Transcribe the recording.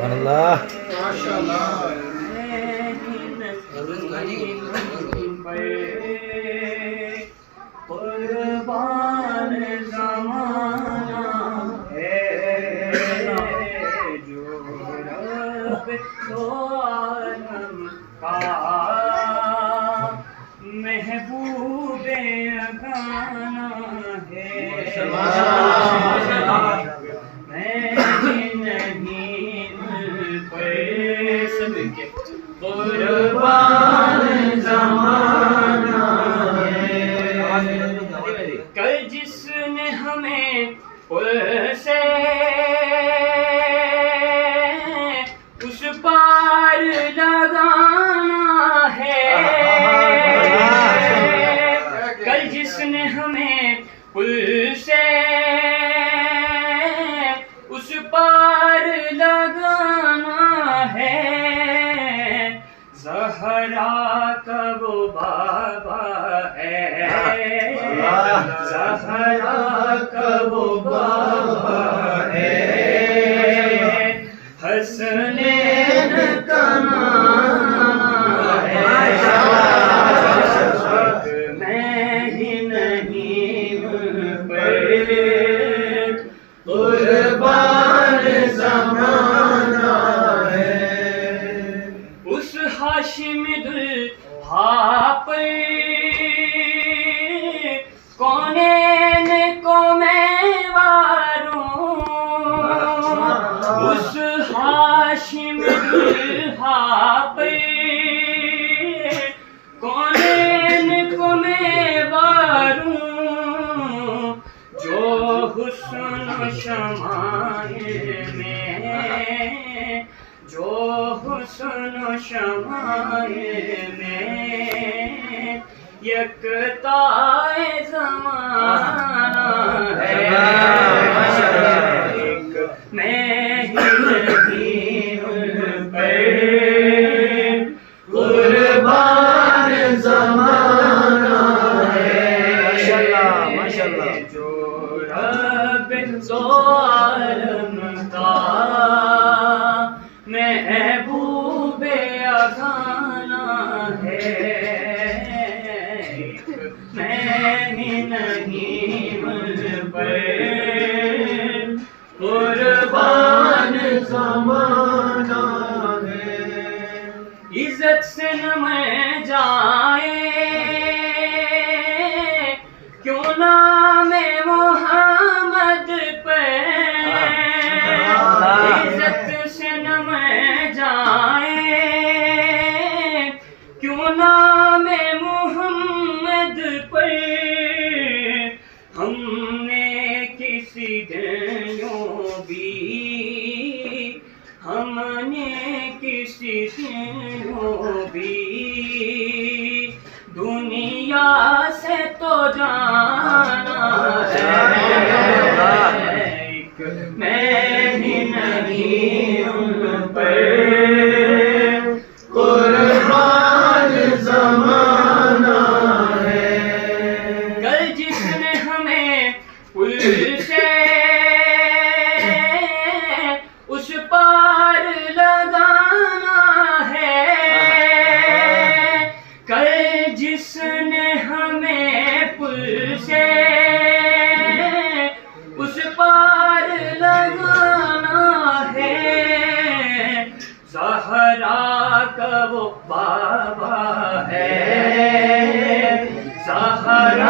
अल्लाह कुर्बान ज़माना है जो रब दो आलम का महबूबे अगाना है। कुर्बान ज़माना है। कल जिसने हमें पुल से उस पार लगाना है। कल जिसने हमें पुल से उस पार लगाना है। ज़हरा का वो बाबा है। ज़हरा का वो बाबा है। हसनैन का नाम है। मैं ही नहीं पर कुर्बान ज़माना है। उस हाशिम दुल्हा पर कौनैन को मैं वारूं। उस हाशिम दुल्हा पर कौनैन को मैं वारूं। जो हुस्न शमाइल में जो हुस्न शमाइल में यकताए ज़माना है। एक मैं ही नहीं पर कुर्बान ज़माना है। माशाअल्लाह जो रब दो आलम का महबूबे अगाना है। मैं ही नहीं पर कुर्बान ज़माना है। इज्जत से न मैं जाए क्यों नाम मोहम्मद पे। इज्जत से न मैं जाए क्यों नाम मोहम्मद पर। हमने किसी दिनों भी हमने किसी दिनों भी दुनिया से तो जाना है। मैं ही नहीं पर कुर्बान ज़माना है। कल जिसने हमें पुल से उस पार लगाना है। कल जिसने हमें पुल से उस पार लगाना है। ज़हरा का वो बाबा है। ज़हरा